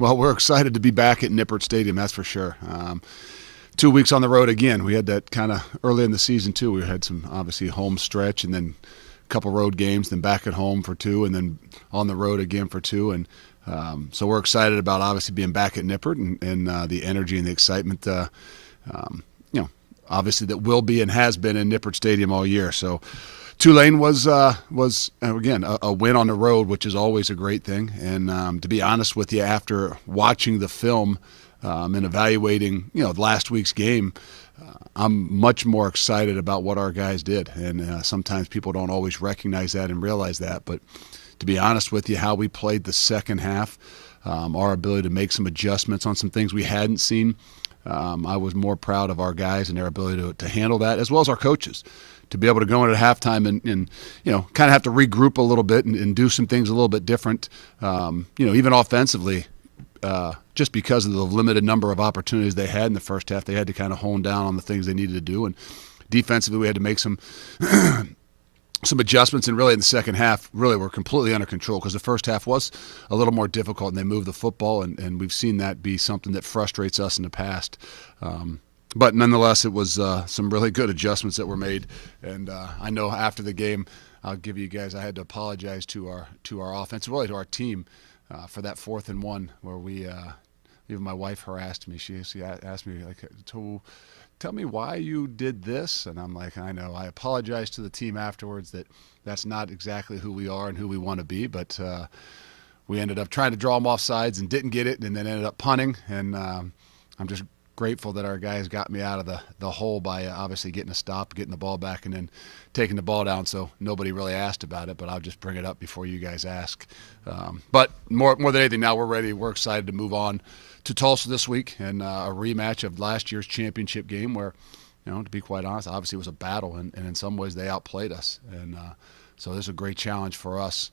Well, we're excited to be back at Nippert Stadium, that's for sure. 2 weeks on the road again. We had that kind of early in the season, too. We had some, obviously, home stretch and then a couple road games, then back at home for 2, and then on the road again for 2. And so we're excited about, obviously, being back at Nippert and the energy and the excitement, obviously, that will be and has been in Nippert Stadium all year. So Tulane was again a win on the road, which is always a great thing. And to be honest with you, after watching the film and evaluating last week's game, I'm much more excited about what our guys did. And sometimes people don't always recognize that and realize that. But to be honest with you, how we played the second half, our ability to make some adjustments on some things we hadn't seen. I was more proud of our guys and their ability to handle that, as well as our coaches, to be able to go into halftime and kind of have to regroup a little bit and do some things a little bit different, even offensively, just because of the limited number of opportunities they had in the first half. They had to kind of hone down on the things they needed to do, and defensively we had to make some adjustments, and really in the second half, really were completely under control because the first half was a little more difficult and they moved the football, and we've seen that be something that frustrates us in the past. But nonetheless, it was some really good adjustments that were made, and I know after the game, I'll give you guys, I had to apologize to our offense, really to our team, for that 4th and 1 where we, even my wife harassed me. She asked me, like, tell me why you did this, and I'm like, I know. I apologized to the team afterwards that that's not exactly who we are and who we want to be, but we ended up trying to draw them off sides and didn't get it, and then ended up punting, and I'm just grateful that our guys got me out of the hole by obviously getting a stop, getting the ball back, and then taking the ball down. So nobody really asked about it, but I'll just bring it up before you guys ask. But more than anything, now we're ready. We're excited to move on to Tulsa this week and a rematch of last year's championship game where, to be quite honest, obviously it was a battle, and in some ways they outplayed us. And so this is a great challenge for us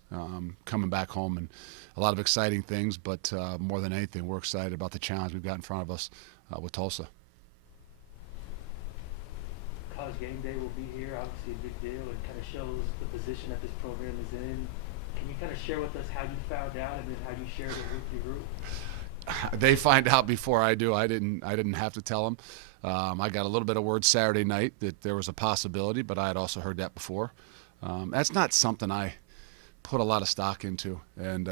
coming back home, and a lot of exciting things, but more than anything, we're excited about the challenge we've got in front of us with Tulsa. College game day will be here, obviously a big deal. It kind of shows the position that this program is in. Can you kind of share with us how you found out and then how you shared it with your group? They find out before I do. I didn't have to tell them. I got a little bit of word Saturday night that there was a possibility, but I had also heard that before. That's not something I put a lot of stock into, and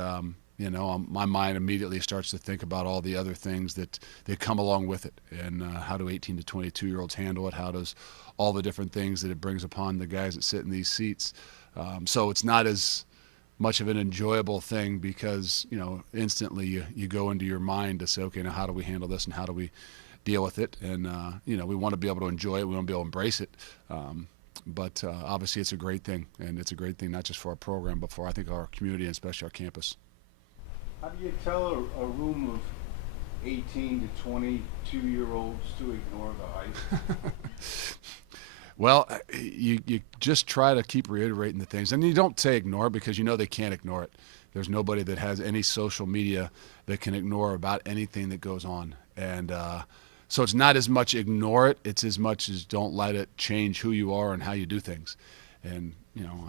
my mind immediately starts to think about all the other things that come along with it, and how do 18 to 22-year-olds handle it? How does all the different things that it brings upon the guys that sit in these seats? So it's not as much of an enjoyable thing because, instantly you go into your mind to say, okay, now how do we handle this and how do we deal with it? And, we want to be able to enjoy it. We want to be able to embrace it. But obviously it's a great thing, and it's a great thing not just for our program, but for, I think, our community and especially our campus. How do you tell a room of 18 to 22-year-olds to ignore the hype? Well, you just try to keep reiterating the things. And you don't say ignore because they can't ignore it. There's nobody that has any social media that can ignore about anything that goes on. And so it's not as much ignore it. It's as much as don't let it change who you are and how you do things. And,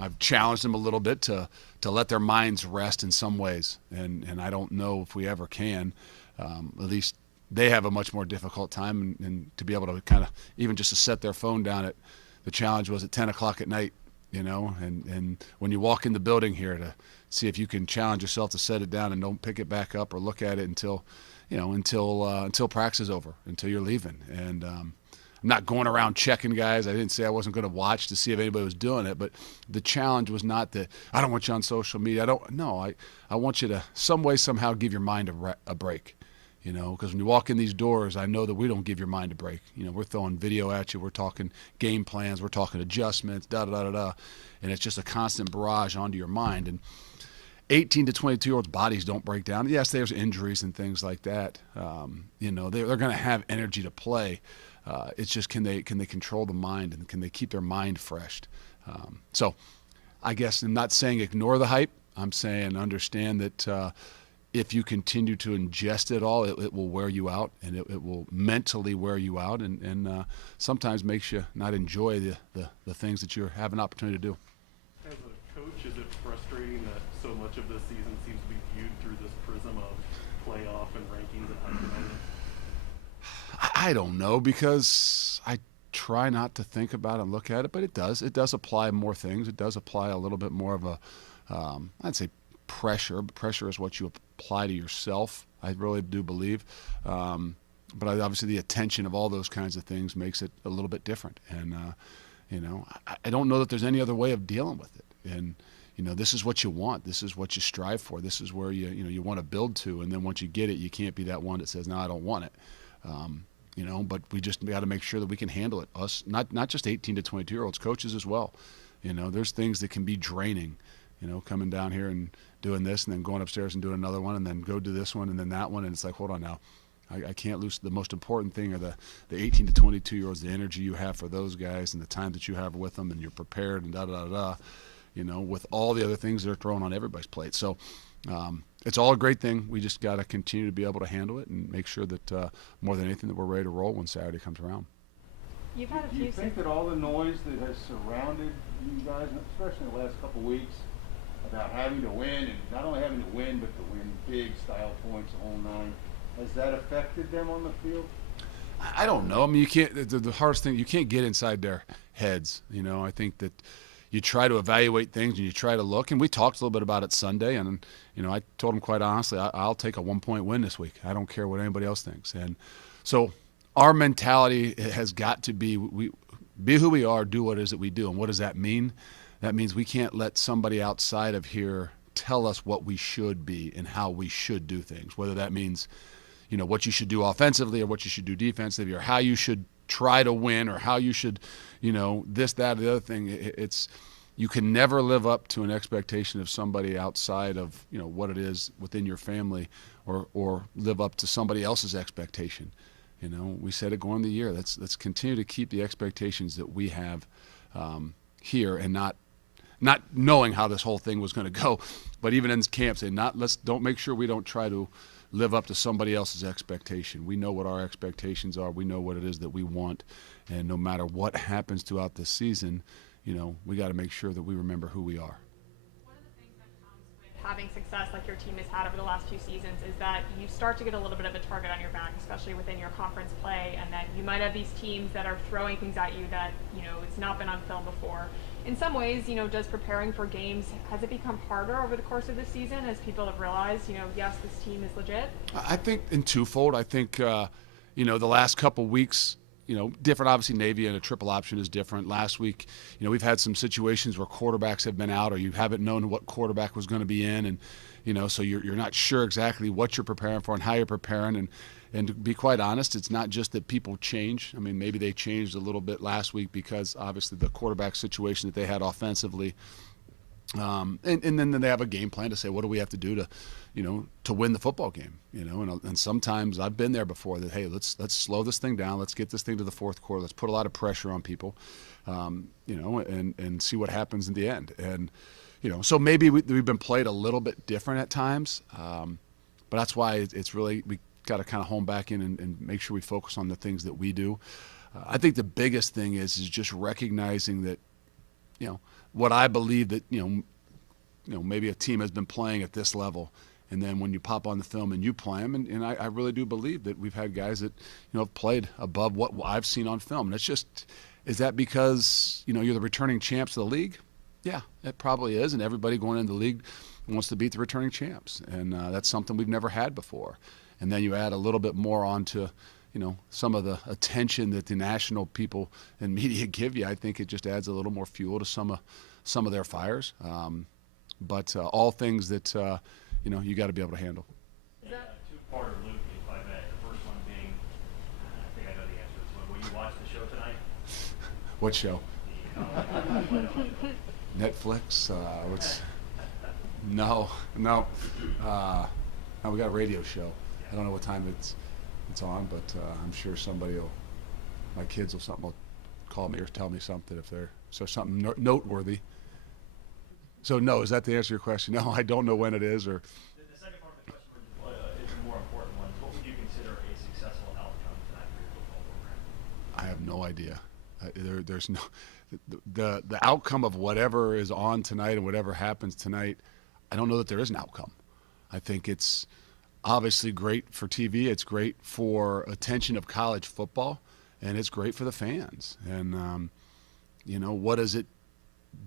I've challenged them a little bit to let their minds rest in some ways. And I don't know if we ever can. At least they have a much more difficult time, and to be able to kind of even just to set their phone down the challenge was at 10 o'clock at night, and when you walk in the building here to see if you can challenge yourself to set it down and don't pick it back up or look at it until practice is over, until you're leaving. And I'm not going around checking guys. I didn't say I wasn't going to watch to see if anybody was doing it, but the challenge was not that I don't want you on social media. I want you to some way, somehow give your mind a break. Because when you walk in these doors, I know that we don't give your mind a break. We're throwing video at you. We're talking game plans. We're talking adjustments, da-da-da-da-da. And it's just a constant barrage onto your mind. And 18 to 22-year-olds' bodies don't break down. Yes, there's injuries and things like that. They're going to have energy to play. It's just can they control the mind, and can they keep their mind fresh? So I guess I'm not saying ignore the hype. I'm saying understand that if you continue to ingest it all, it will wear you out, and it will mentally wear you out, and sometimes makes you not enjoy the things that you have an opportunity to do. As a coach, is it frustrating that so much of this season seems to be viewed through this prism of play off in rankings and Huntington? I don't know, because I try not to think about it and look at it, but it does. It does apply more things. It does apply a little bit more of a, I'd say pressure. But pressure is what you apply to yourself, I really do believe. But obviously the attention of all those kinds of things makes it a little bit different. And, I don't know that there's any other way of dealing with it. And, this is what you want. This is what you strive for. This is where you want to build to. And then once you get it, you can't be that one that says, no, I don't want it. But we just got to make sure that we can handle it. Us, not just 18 to 22-year-olds, coaches as well. There's things that can be draining, coming down here and doing this and then going upstairs and doing another one and then go do this one and then that one. And it's like, hold on now. I can't lose. The most important thing are the 18 to 22-year-olds, the energy you have for those guys and the time that you have with them, and you're prepared and da-da-da-da, with all the other things that are thrown on everybody's plate. So it's all a great thing. We just got to continue to be able to handle it and make sure that more than anything that we're ready to roll when Saturday comes around. You've had a Do few. you think that all the noise that has surrounded you guys, especially in the last couple of weeks, about having to win, and not only having to win, but to win big style points, the whole nine, has that affected them on the field? I don't know. I mean, you can't. The hardest thing, you can't get inside their heads. I think that you try to evaluate things and you try to look. And we talked a little bit about it Sunday, and I told them quite honestly, I'll take a 1-point win this week. I don't care what anybody else thinks. And so our mentality has got to be be who we are, do what it is that we do. And what does that mean? That means we can't let somebody outside of here tell us what we should be and how we should do things, whether that means what you should do offensively or what you should do defensively or how you should try to win or how you should, this, that, or the other thing. It's you can never live up to an expectation of somebody outside of, what it is within your family or live up to somebody else's expectation. We said it going the year. Let's continue to keep the expectations that we have here and not knowing how this whole thing was going to go, but even in camp, don't make sure we don't try to live up to somebody else's expectation. We know what our expectations are. We know what it is that we want. And no matter what happens throughout the season, we got to make sure that we remember who we are. One of the things that comes with having success like your team has had over the last few seasons is that you start to get a little bit of a target on your back, especially within your conference play, and that you might have these teams that are throwing things at you that, it's not been on film before. In some ways, does preparing for games, has it become harder over the course of the season as people have realized, yes, this team is legit? I think in twofold. I think, the last couple weeks, different. Obviously, Navy and a triple option is different. Last week, we've had some situations where quarterbacks have been out or you haven't known what quarterback was going to be in. And, so you're not sure exactly what you're preparing for and how you're preparing. And to be quite honest, it's not just that people change. I mean, maybe they changed a little bit last week because obviously the quarterback situation that they had offensively. And then they have a game plan to say, what do we have to do to win the football game? And sometimes I've been there before that, hey, let's slow this thing down. Let's get this thing to the fourth quarter. Let's put a lot of pressure on people, and see what happens in the end. And, so maybe we've been played a little bit different at times. But that's why it's really, we got to kind of hone back in and make sure we focus on the things that we do. I think the biggest thing is just recognizing that, what I believe that, maybe a team has been playing at this level, and then when you pop on the film and you play them, and I really do believe that we've had guys that, have played above what I've seen on film. And it's just, is that because, you're the returning champs of the league? Yeah, it probably is, and everybody going into the league wants to beat the returning champs, and that's something we've never had before. And then you add a little bit more onto, some of the attention that the national people and media give you. I think it just adds a little more fuel to some of their fires. But all things that, you got to be able to handle. Is that a two-parter, Luke, if I may? The first one being, I think I know the answer to this one. Will you watch the show tonight? What show? The Netflix? No. No, we got a radio show. I don't know what time it's on, but I'm sure my kids will call me or tell me something if there's something noteworthy. So no, is that the answer to your question? No, I don't know when it is. Or the second part of the question is a more important one. What would you consider a successful outcome tonight for your football program? I have no idea. There's no the outcome of whatever is on tonight and whatever happens tonight. I don't know that there is an outcome. I think it's obviously great for TV. It's great for attention of college football, and it's great for the fans. And, what does it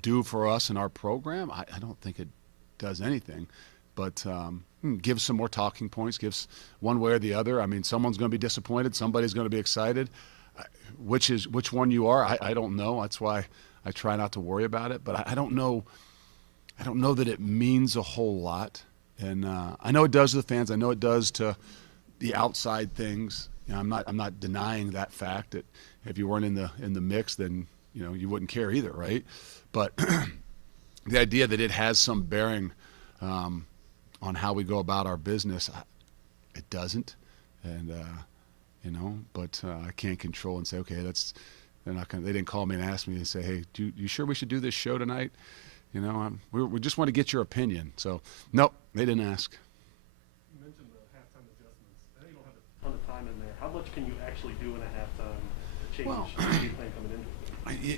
do for us in our program? I don't think it does anything, but gives some more talking points, gives one way or the other. I mean, someone's going to be disappointed. Somebody's going to be excited. Which one you are, I don't know. That's why I try not to worry about it. But I don't know. I don't know that it means a whole lot. And I know it does to the fans. I know it does to the outside things. I'm not denying that fact that if you weren't in the mix, then you wouldn't care either, right? But the idea that it has some bearing on how we go about our business, it doesn't. And but I can't control and say, okay, they're not gonna. They didn't call me and ask me and say, hey, you sure we should do this show tonight? We just want to get your opinion. So, nope, they didn't ask. You mentioned the halftime adjustments. I know you don't have a ton of time in there. How much can you actually do in a halftime to change the game plan coming into it?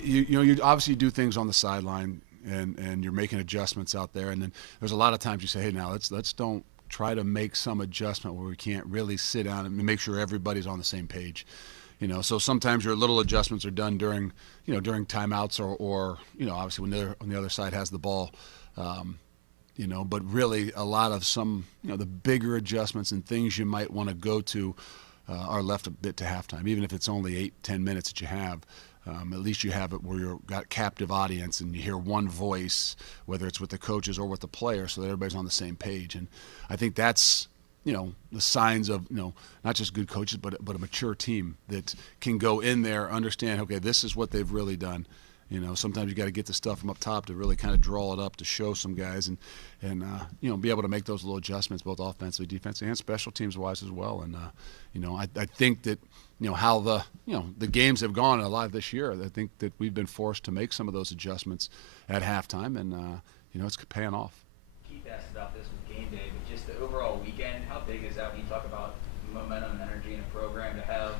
You obviously do things on the sideline, and you're making adjustments out there. And then there's a lot of times you say, hey, now let's don't try to make some adjustment where we can't really sit down and make sure everybody's on the same page. So sometimes your little adjustments are done during timeouts or obviously when on the other side has the ball, but really a lot of the bigger adjustments and things you might want to go to are left a bit to halftime, even if it's only 8-10 minutes that you have. At least you have it where you've got captive audience and you hear one voice, whether it's with the coaches or with the players, so that everybody's on the same page. And I think that's the signs of not just good coaches but a mature team that can go in there, understand, okay, this is what they've really done. Sometimes you got to get the stuff from up top to really kind of draw it up to show some guys and be able to make those little adjustments both offensively, defensively, and special teams wise as well. And I think that how the games have gone a lot this year, I think that we've been forced to make some of those adjustments at halftime, and it's paying off. Keith asked about this with game day, but just the overall weekend, how big is that when you talk about momentum and energy in a program to have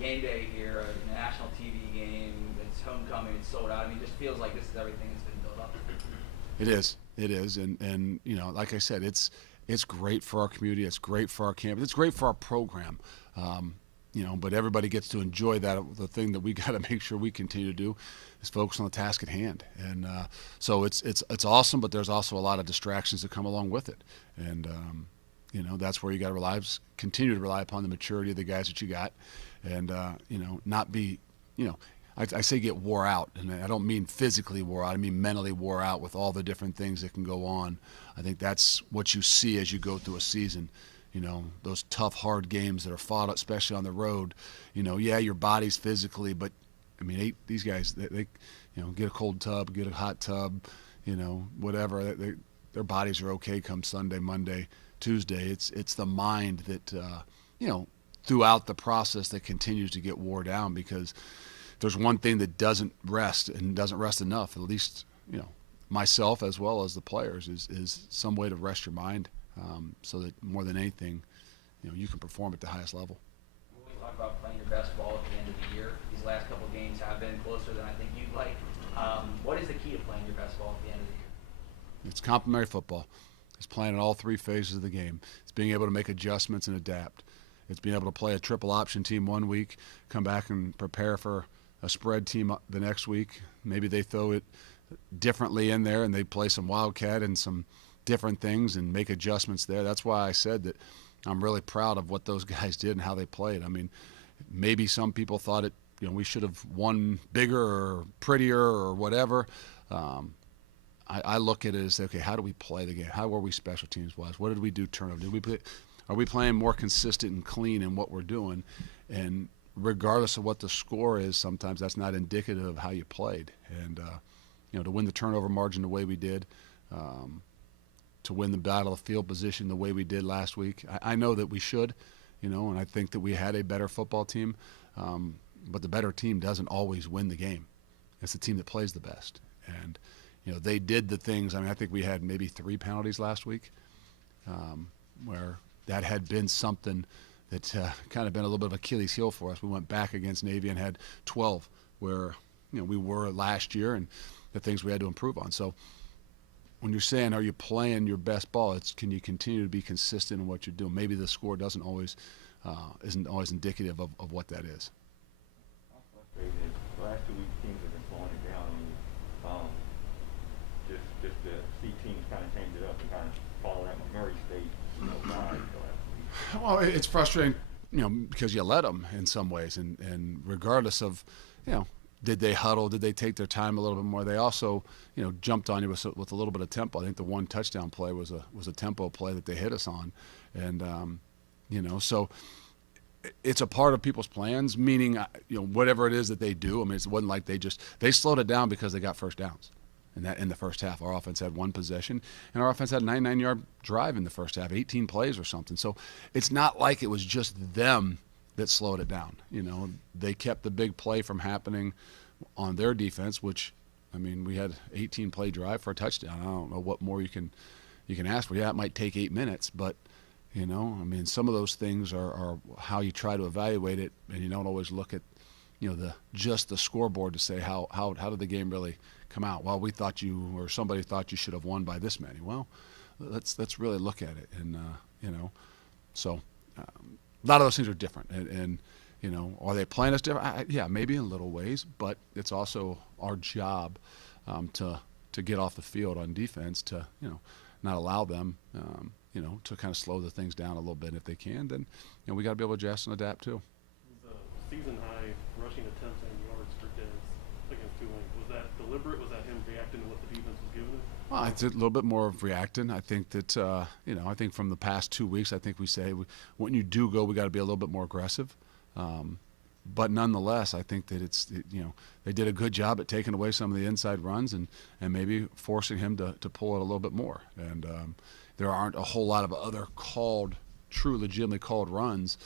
game day here, a national TV game, it's homecoming, it's sold out. I mean, it just feels like this is everything that's been built up. It is, and like I said, it's great for our community, it's great for our campus, it's great for our program. But everybody gets to enjoy that. The thing that we got to make sure we continue to do is focus on the task at hand. And so it's awesome, but there's also a lot of distractions that come along with it. And that's where you got to continue to rely upon the maturity of the guys that you got, and not be, I say get wore out, and I don't mean physically wore out. I mean mentally wore out with all the different things that can go on. I think that's what you see as you go through a season. Those tough, hard games that are fought, especially on the road. Your body's physically, but I mean, these guys, they get a cold tub, get a hot tub, whatever. Their bodies are okay come Sunday, Monday, Tuesday. It's the mind that, throughout the process that continues to get wore down, because there's one thing that doesn't rest and doesn't rest enough, at least, myself as well as the players, is some way to rest your mind. So that more than anything, you can perform at the highest level. When we talk about playing your best ball at the end of the year, these last couple of games have been closer than I think you'd like. What is the key to playing your best ball at the end of the year? It's complementary football. It's playing in all three phases of the game. It's being able to make adjustments and adapt. It's being able to play a triple option team one week, come back and prepare for a spread team the next week. Maybe they throw it differently in there and they play some wildcat and some different things and make adjustments there. That's why I said that I'm really proud of what those guys did and how they played. I mean, maybe some people thought we should have won bigger or prettier or whatever. I look at it as, okay, how do we play the game? How were we special teams wise? What did we do turnover? Are we playing more consistent and clean in what we're doing? And regardless of what the score is, sometimes that's not indicative of how you played. And to win the turnover margin the way we did, to win the battle of field position the way we did last week. I know that we should, and I think that we had a better football team, but the better team doesn't always win the game. It's the team that plays the best. And, they did the things. I mean, I think we had maybe 3 penalties last week, where that had been something that kind of been a little bit of Achilles heel for us. We went back against Navy and had 12, where, we were last year, and the things we had to improve on. So, when you're saying are you playing your best ball, it's can you continue to be consistent in what you're doing. Maybe the score doesn't always isn't always indicative of what that is. How frustrating is the last 2 weeks teams have been slowing it down and just to see teams kind of change it up and kind of follow that Murray State vibe the last week. Well, it's frustrating, because you let them in some ways, and regardless of, did they huddle, did they take their time a little bit more? They also, jumped on you with a little bit of tempo. I think the one touchdown play was a tempo play that they hit us on, and so it's a part of people's plans. Meaning, whatever it is that they do. I mean, it wasn't like they slowed it down because they got first downs. In the first half, our offense had one possession, and our offense had a 99-yard drive in the first half, 18 plays or something. So it's not like it was just them that slowed it down. They kept the big play from happening on their defense, which, I mean, we had 18-play drive for a touchdown. I don't know what more you can ask for. Yeah, it might take 8 minutes, but I mean, some of those things are how you try to evaluate it, and you don't always look at just the scoreboard to say how did the game really come out. Well, we thought somebody thought you should have won by this many. Well, let's really look at it, and so a lot of those things are different, and are they playing us different? Yeah, maybe in little ways, but it's also our job to get off the field on defense to not allow them to kind of slow the things down a little bit. If they can, then we got to be able to adjust and adapt too. Season high rushing attempts and yards for Dez against Tulane. Was that deliberate? Was that him reacting to what the defense was giving him? Well, it's a little bit more of reacting. I think that I think from the past 2 weeks, I think we say when you do go, we got to be a little bit more aggressive. But nonetheless, I think that they did a good job at taking away some of the inside runs and maybe forcing him to pull it a little bit more. And there aren't a whole lot of other legitimately called runs.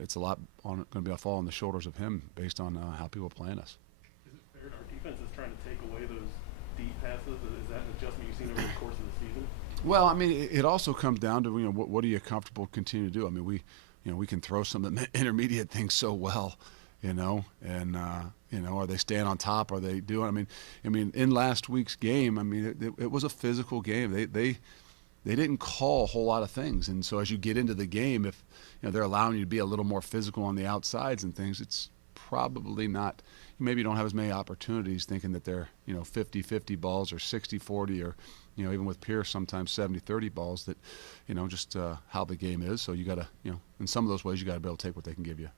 It's a lot going to be a fall on the shoulders of him based on how people are playing us. Is it fair our defense is trying to take away those deep passes? Is that an adjustment you've seen over the course of the season? Well, I mean, it also comes down to what are you comfortable continuing to do? I mean, we can throw some of the intermediate things so well, and are they staying on top? Are they doing? I mean, in last week's game, I mean, it was a physical game. They didn't call a whole lot of things, and so as you get into the game, if they're allowing you to be a little more physical on the outsides and things, it's probably not. Maybe you don't have as many opportunities thinking that they're 50-50 balls or 60-40 or even with Pierce sometimes 70-30 balls that just how the game is. So you got to in some of those ways you got to be able to take what they can give you.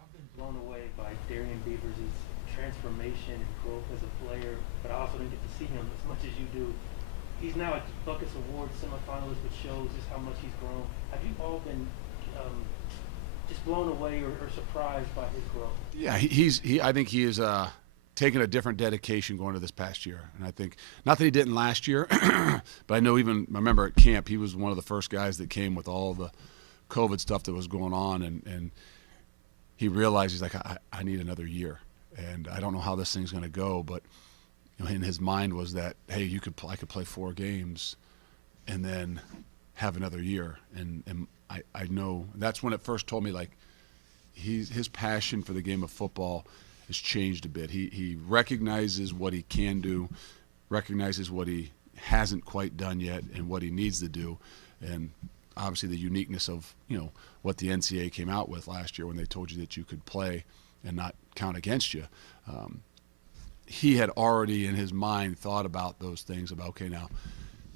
I've been blown away by Darian Beaver's transformation and growth as a player, but I also didn't get to see him as much as you do. He's now a Buckets Award semifinalist, which shows just how much he's grown. Have you all been just blown away or surprised by his growth? Yeah, I think he is taken a different dedication going to this past year, and I think not that he didn't last year, but I remember at camp he was one of the first guys that came with all the COVID stuff that was going on, and he realized he's like I need another year, and I don't know how this thing's going to go, but in his mind was that hey I could play 4 games, and then have another year, and I know that's when it first told me like his passion for the game of football has changed a bit. He recognizes what he can do, recognizes what he hasn't quite done yet and what he needs to do, and obviously the uniqueness of what the NCAA came out with last year when they told you that you could play and not count against you. He had already in his mind thought about those things about okay now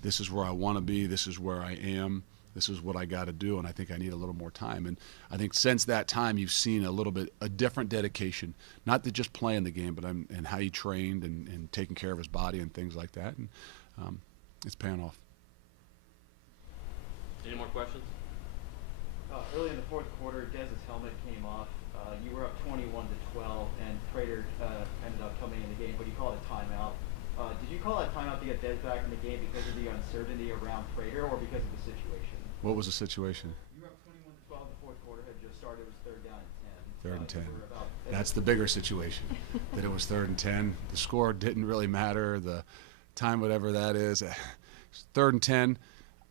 this is where I want to be, this is where I am, this is what I got to do, and I think I need a little more time. And I think since that time you've seen a different dedication, not to just playing the game, but and how he trained and taking care of his body and things like that, and it's paying off. Any more questions? Early in the fourth quarter, Dez's helmet came off. You were up 21-12, and Prater ended up coming in the game, but you called a timeout. Did you call that timeout to get Dez back in the game because of the uncertainty around Prater or because of the situation? What was the situation? You were up 21-12. The fourth quarter had just started. It was 3rd down and 10. Third and 10. That's the bigger situation, that it was 3rd and 10. The score didn't really matter. The time, whatever that is, 3rd and 10.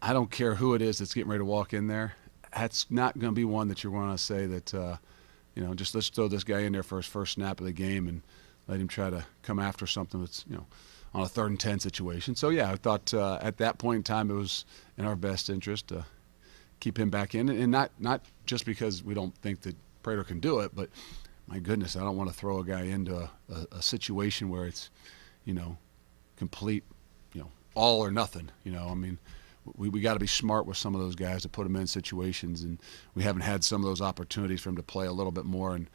I don't care who it is that's getting ready to walk in there. That's not going to be one that you're going to say that, just let's throw this guy in there for his first snap of the game and let him try to come after something that's, on a 3rd and 10 situation. So yeah, I thought at that point in time it was in our best interest to keep him back in, and not just because we don't think that Prater can do it, but my goodness, I don't want to throw a guy into a situation where it's, complete, all or nothing. I mean, we got to be smart with some of those guys to put them in situations, and we haven't had some of those opportunities for him to play a little bit more and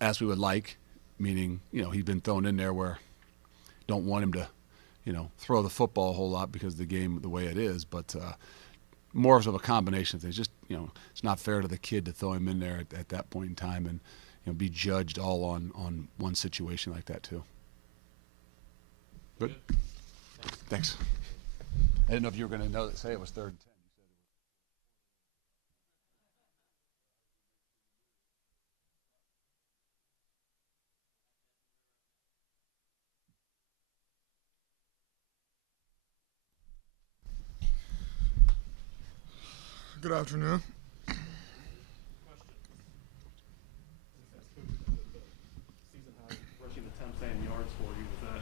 as we would like, meaning, he's been thrown in there where don't want him to, throw the football a whole lot because of the game the way it is, but more of a combination of things. Just, it's not fair to the kid to throw him in there at that point in time and, be judged all on one situation like that too. Good. Thanks. I didn't know if you were going to say it was 3rd and 10. Good afternoon. Season high rushing attempts and yards for you. Was that,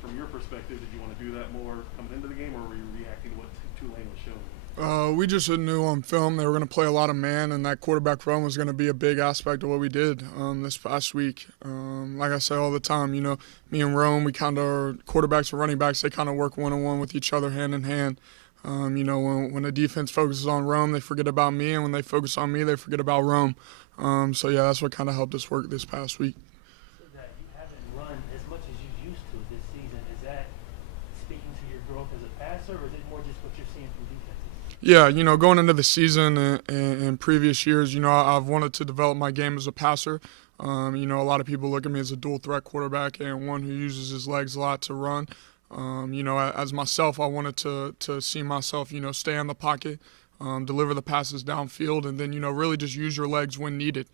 from your perspective, did you want to do that more coming into the game, or were you reacting to what Tulane was showing? We just knew on film they were going to play a lot of man, and that quarterback run was going to be a big aspect of what we did this past week. Like I say all the time, me and Rome, we kind of, quarterbacks and running backs, they kind of work one-on-one with each other, hand in hand. When the defense focuses on Rome, they forget about me, and when they focus on me, they forget about Rome. So yeah, that's what kind of helped us work this past week. So that you haven't run as much as you used to this season, is that speaking to your growth as a passer, or is it more just what you're seeing from defenses? Yeah, going into the season and previous years, I've wanted to develop my game as a passer. A lot of people look at me as a dual threat quarterback and one who uses his legs a lot to run. As myself, I wanted to see myself, stay in the pocket, deliver the passes downfield, and then, really just use your legs when needed.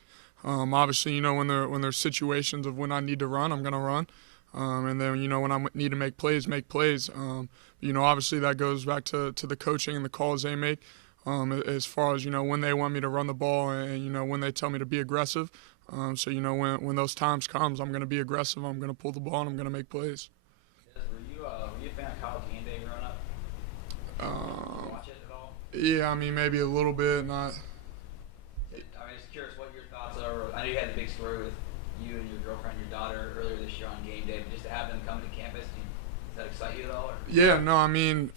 Obviously, when there's situations of when I need to run, I'm going to run. And then, when I need to make plays, make plays. Obviously that goes back to the coaching and the calls they make as far as, when they want me to run the ball and, when they tell me to be aggressive. So, when those times comes, I'm going to be aggressive, I'm going to pull the ball, and I'm going to make plays. Were you a fan of College Game Day growing up? Did you watch it at all? Yeah, I mean, maybe a little bit, not. I'm just curious what your thoughts are. I know you had a big story with you and your girlfriend, your daughter, earlier this year on game day, but just to have them come to campus, does that excite you at all? Or? Yeah, no, I mean,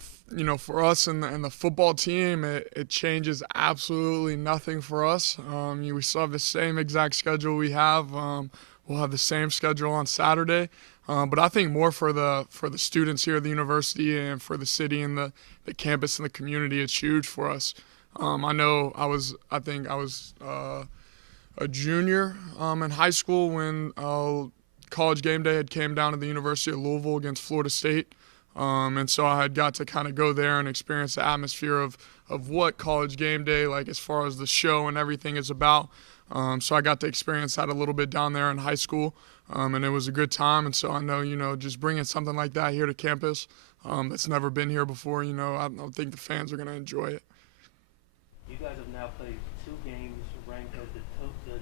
for us and the football team, it changes absolutely nothing for us. We still have the same exact schedule we have. We'll have the same schedule on Saturday. But I think more for the students here at the university and for the city and the campus and the community, it's huge for us. I know I was a junior in high school when College Game Day had came down to the University of Louisville against Florida State. And so I had got to kind of go there and experience the atmosphere of what College Game Day, like as far as the show and everything is about. So I got to experience that a little bit down there in high school. And it was a good time. And so I know, just bringing something like that here to campus that's never been here before, I don't think the fans are going to enjoy it. You guys have now played 2 games ranked as the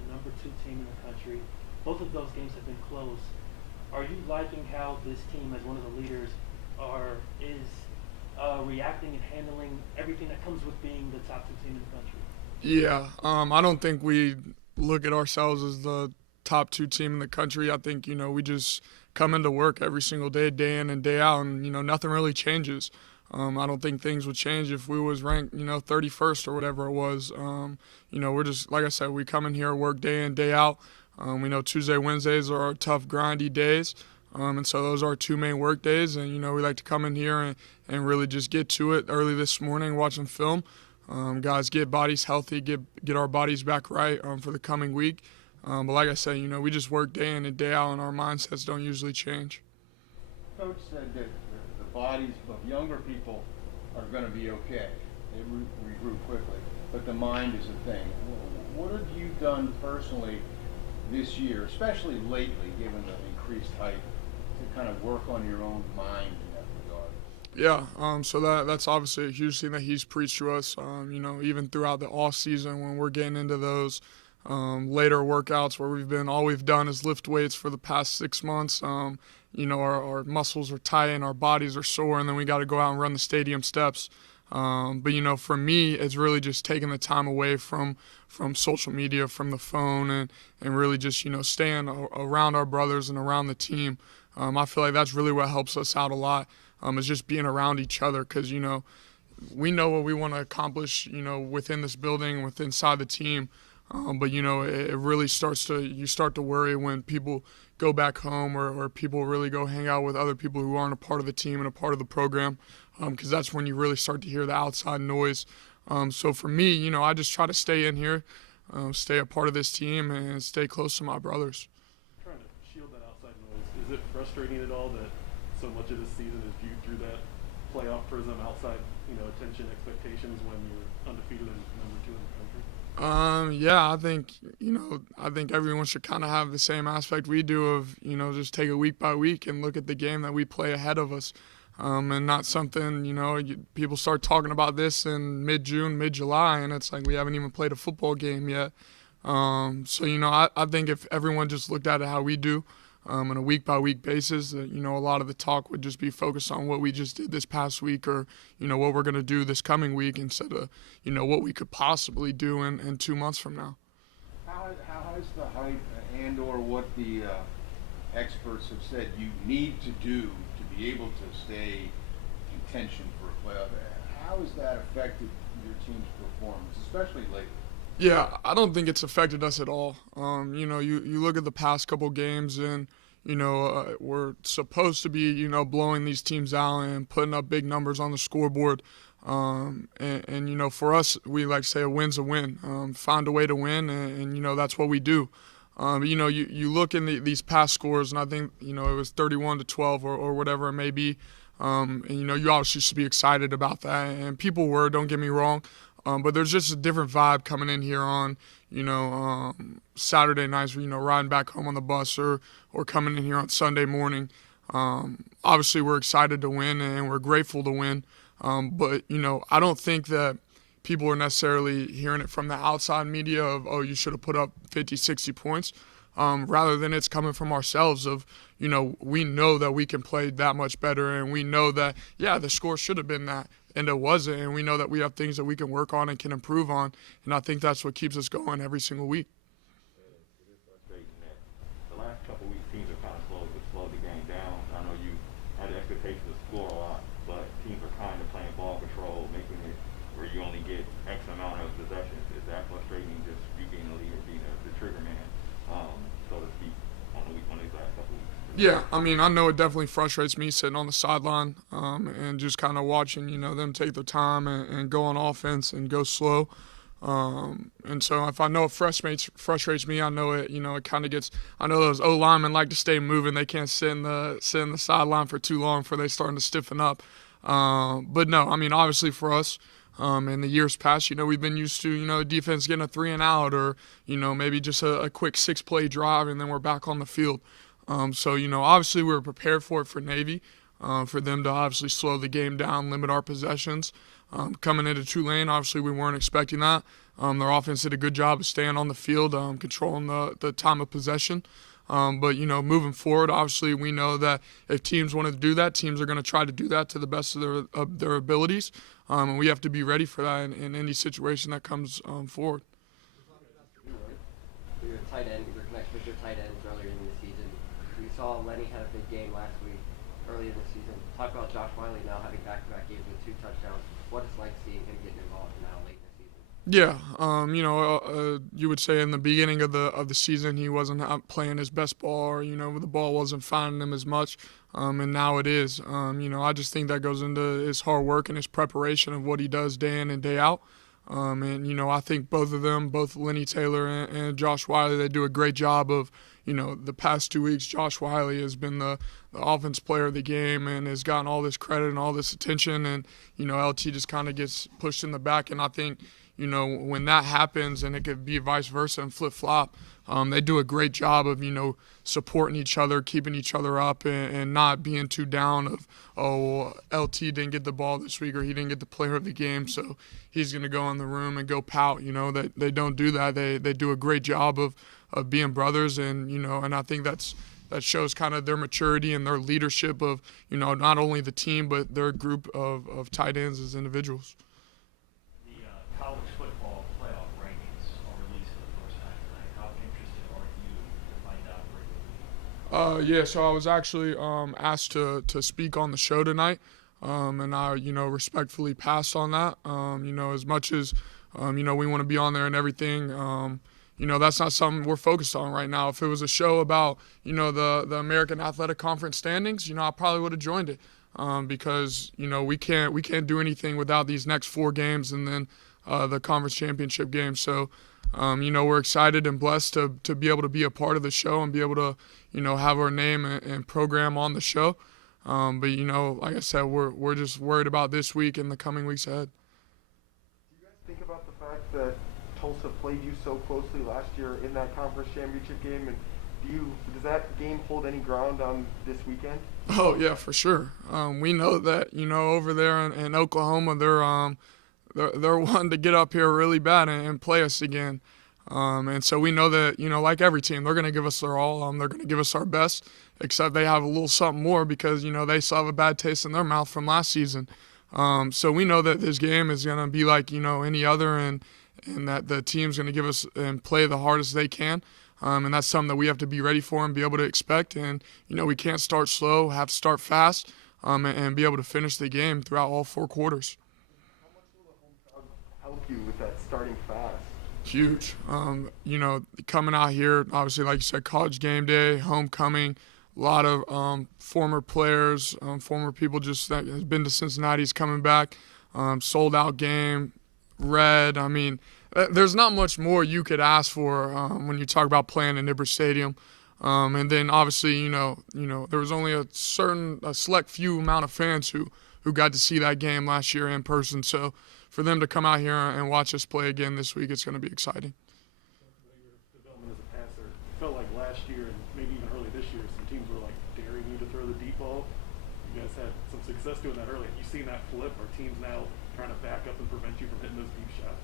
number 2 team in the country. Both of those games have been close. Are you liking how this team, as one of the leaders, is reacting and handling everything that comes with being the top 2 team in the country? Yeah, I don't think we look at ourselves as the top 2 team in the country. I think, we just come into work every single day, day in and day out, and, nothing really changes. I don't think things would change if we was ranked, 31st or whatever it was. We're just, like I said, we come in here, work day in, day out. We know Tuesday, Wednesdays are our tough, grindy days. And so those are our 2 main work days. And, we like to come in here and really just get to it early this morning, watching film. Guys, get bodies healthy, get our bodies back right for the coming week. But like I said, we just work day in and day out, and our mindsets don't usually change. Coach said that the bodies of younger people are going to be okay. They regroup quickly, but the mind is a thing. What have you done personally this year, especially lately, given the increased height, to kind of work on your own mind in that regard? Yeah, so that's obviously a huge thing that he's preached to us, even throughout the off season when we're getting into those later workouts where all we've done is lift weights for the past 6 months. our muscles are tight and our bodies are sore, and then we got to go out and run the stadium steps. But for me, it's really just taking the time away from social media, from the phone, and really just, staying around our brothers and around the team. I feel like that's really what helps us out a lot, is just being around each other, because, we know what we want to accomplish, within this building, inside the team. But, it really you start to worry when people go back home or people really go hang out with other people who aren't a part of the team and a part of the program, because that's when you really start to hear the outside noise. So for me, I just try to stay in here, stay a part of this team, and stay close to my brothers. Trying to shield that outside noise. Is it frustrating at all that so much of this season is viewed through that playoff prism, outside, attention, expectations, when you're undefeated and number 2 in the country? Yeah, I think everyone should kind of have the same aspect we do of, just take it week by week and look at the game that we play ahead of us. And not something, people start talking about this in mid-June, mid-July, and it's like we haven't even played a football game yet. So, I think if everyone just looked at it how we do, on a week-by-week basis, a lot of the talk would just be focused on what we just did this past week, or, what we're going to do this coming week, instead of, what we could possibly do in 2 months from now. How is the hype and or what the experts have said you need to do to be able to stay in contention for a playoff? How has that affected your team's performance, especially lately? Yeah, I don't think it's affected us at all. You look at the past couple games, and we're supposed to be blowing these teams out and putting up big numbers on the scoreboard. And for us, we like to say a win's a win. Find a way to win, and that's what we do. You look in these past scores, and I think it was 31-12 or whatever it may be. And you obviously should be excited about that, and people were. Don't get me wrong. But there's just a different vibe coming in here on, Saturday nights, riding back home on the bus, or coming in here on Sunday morning. Obviously, we're excited to win, and we're grateful to win. But, I don't think that people are necessarily hearing it from the outside media of, oh, you should have put up 50, 60 points, rather than it's coming from ourselves of, we know that we can play that much better, and we know that, yeah, the score should have been that. And it wasn't, and we know that we have things that we can work on and can improve on, and I think that's what keeps us going every single week. It is frustrating that the last couple of weeks teams have kind of slowed the game down. I know you had the expectation to score a lot, but teams are kind of playing ball control, making it where you only get X amount of possessions. Is that frustrating, just you being the leader, being the trigger man, so to speak, on these last couple of weeks? Yeah, I know it definitely frustrates me sitting on the sideline, and just kind of watching, them take their time and go on offense and go slow. And so if I know it frustrates me, I know it, it kind of gets, I know those O-linemen like to stay moving. They can't sit in the sideline for too long before they starting to stiffen up. But no, obviously for us, in the years past, we've been used to, defense getting a 3-and-out, or, maybe just a quick 6-play drive, and then we're back on the field. So, obviously we were prepared for it for Navy, for them to obviously slow the game down, limit our possessions. Coming into Tulane, obviously we weren't expecting that. Their offense did a good job of staying on the field, controlling the time of possession. But, moving forward, obviously we know that if teams want to do that, teams are going to try to do that to the best of their abilities. And we have to be ready for that in any situation that comes forward. Your tight end, your connection with your tight ends earlier in the season. We saw Lenny had a big game last week, early in the season. Talk about Josh Wiley now having back-to-back games with 2 touchdowns. What it's like seeing him getting involved now late in the season. Yeah, you would say in the beginning of the season he wasn't playing his best ball, or the ball wasn't finding him as much, and now it is. I just think that goes into his hard work and his preparation of what he does day in and day out. And I think both of them, both Lenny Taylor and Josh Wiley, they do a great job of, the past 2 weeks. Josh Wiley has been the offense player of the game and has gotten all this credit and all this attention, and LT just kind of gets pushed in the back. And I think when that happens, and it could be vice versa and flip-flop, they do a great job of, supporting each other, keeping each other up, and not being too down of, oh, LT didn't get the ball this week, or he didn't get the player of the game, so he's going to go in the room and go pout. They don't do that. They do a great job of being brothers, and, and I think that's that shows kind of their maturity and their leadership of, you know, not only the team but their group of tight ends as individuals. The college football playoff rankings are released for the first time tonight. How interested are you to find out where you'll be? Yeah, so I was actually asked to speak on the show tonight, and I, you know, respectfully passed on that. You know, as much as, you know, we want to be on there and everything, you know, that's not something we're focused on right now. If it was a show about, you know, the American Athletic Conference standings, you know, I probably would have joined it, because, you know, we can't do anything without these next 4 games and then the conference championship game. So, you know, we're excited and blessed to be able to be a part of the show and be able to, you know, have our name and program on the show. But, you know, like I said, we're just worried about this week and the coming weeks ahead. Do you guys think about the fact that Tulsa played you so closely last year in that conference championship game, and does that game hold any ground on this weekend? Oh yeah, for sure. We know that, you know, over there in Oklahoma, they're wanting to get up here really bad and play us again. And so we know that, you know, like every team, they're going to give us their all. They're going to give us our best, except they have a little something more because, you know, they still have a bad taste in their mouth from last season. So we know that this game is going to be like, you know, any other, and that the team's going to give us and play the hardest they can. And that's something that we have to be ready for and be able to expect. And, you know, we can't start slow, have to start fast, and be able to finish the game throughout all 4 quarters. How much will the home crowd help you with that starting fast? Huge. You know, coming out here, obviously, like you said, college game day, homecoming, a lot of former players, former people just that has been to Cincinnati's coming back, sold out game, red. I mean, there's not much more you could ask for when you talk about playing in Nibber Stadium. And then obviously, you know, there was only a select few amount of fans who got to see that game last year in person. So for them to come out here and watch us play again this week, it's going to be exciting. Your development as a passer, it felt like last year and maybe even early this year, some teams were like daring you to throw the deep ball. You guys had some success doing that early. Have you seen that flip? Are teams now trying to back up and prevent you from hitting those deep shots?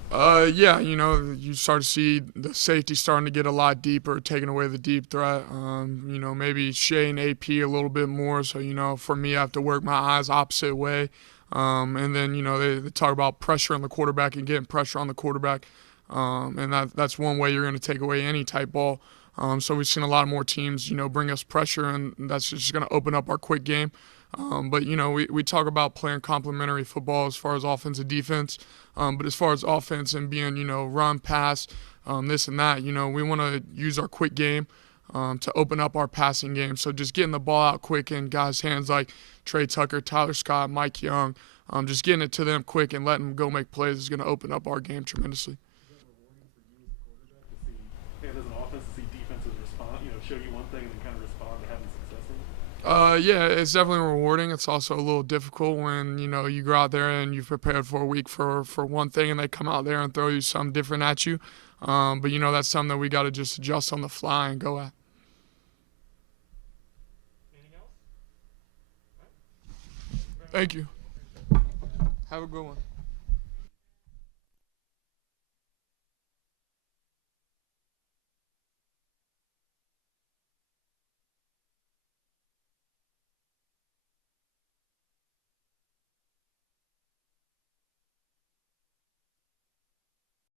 Yeah, you know, you start to see the safety starting to get a lot deeper, taking away the deep threat. You know, maybe Shea and AP a little bit more. So, you know, for me, I have to work my eyes opposite way. And then, you know, they talk about pressure on the quarterback and getting pressure on the quarterback. And that's one way you're going to take away any type ball. So we've seen a lot more teams, you know, bring us pressure, and that's just going to open up our quick game. But, you know, we talk about playing complementary football as far as offense and defense. But as far as offense and being, you know, run, pass, this and that, you know, we want to use our quick game to open up our passing game. So just getting the ball out quick in guys' hands like Trey Tucker, Tyler Scott, Mike Young, just getting it to them quick and letting them go make plays is going to open up our game tremendously. Is that rewarding for you as a quarterback to see, and as an offense, to see defenses respond, you know, show you one thing and then kind of respond to having success in it? Yeah, it's definitely rewarding. It's also a little difficult when, you know, you go out there and you've prepared for a week for one thing and they come out there and throw you something different at you. But, you know, that's something that we got to just adjust on the fly and go at. Anything else? Thank you. Have a good one.